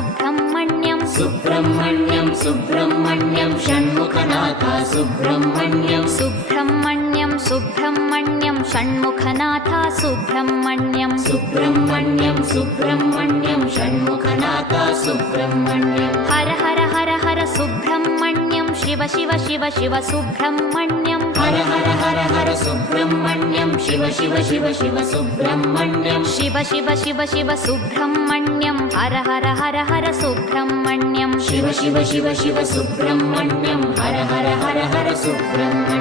Subrahmanyam Subrahmanyam Subrahmanyam Shanmukhanath Subrahmanyam Subrahmanyam Subrahmanyam Shanmukhanath Subrahmanyam Subrahmanyam Subrahmanyam Shanmukhanath Subrahmanyam Har Har Har Har Subrahmanyam Shiva Shiva Shiva Shiva Subrahmanyam Har Har Har Har Subrahmanyam Shiva Shiva Shiva Shiva Subrahmanyam Shiva Shiva Shiva Shiva Subrahmanyam Har Har Har Har Subrahmanyam Shiva Shiva Shiva Shiva Subrahmanyam Har Har Har Har Subrahmanyam